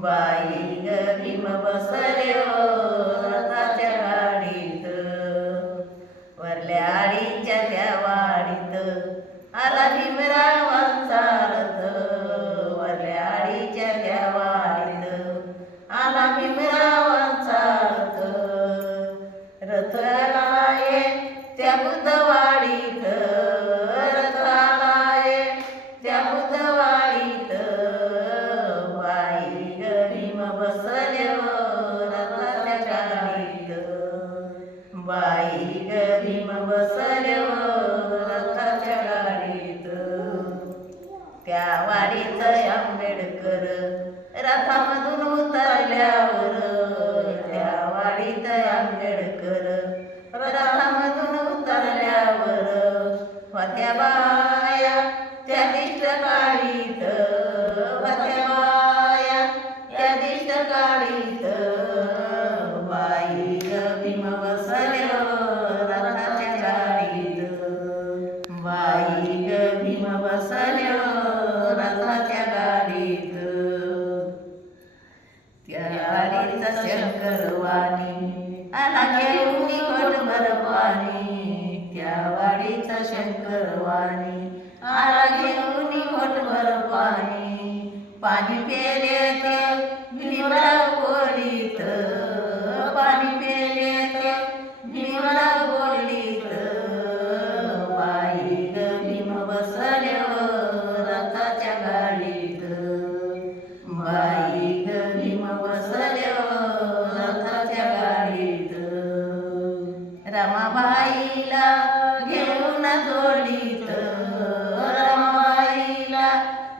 बाई गरीब बसले रथाच्या गाडीत वरल्या आडीच्या त्या वाडीत आला भीमरावांचा रथ वरल्या आडीच्या त्या वाडीत आला भीमरावांचा रथ रथ बसल्यो रथाच्या गाडीत त्या वारीच आंबेडकर रथामधून उतरल्यावर त्या वारीत आंबेडकर रथामधून उतरल्यावर होत्या बाया त्या दिष्ट बसल्या रथाच्या गाडीत. त्या गाडीचा शंकरवाणी आला घेऊनी घोटभर पाणी त्या वाडीचा शंकरवाणी आला घेऊनी घोटभर पाणी पाणी पेले ते रमाबाईला घेऊन जोडीत रमाबाईला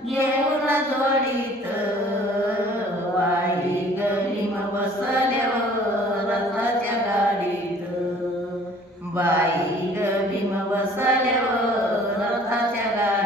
घेऊन जोडीत बाई गरीम बसले रथाच्या गाडीत. बाई गरीम बसले रथाच्या गाडीत.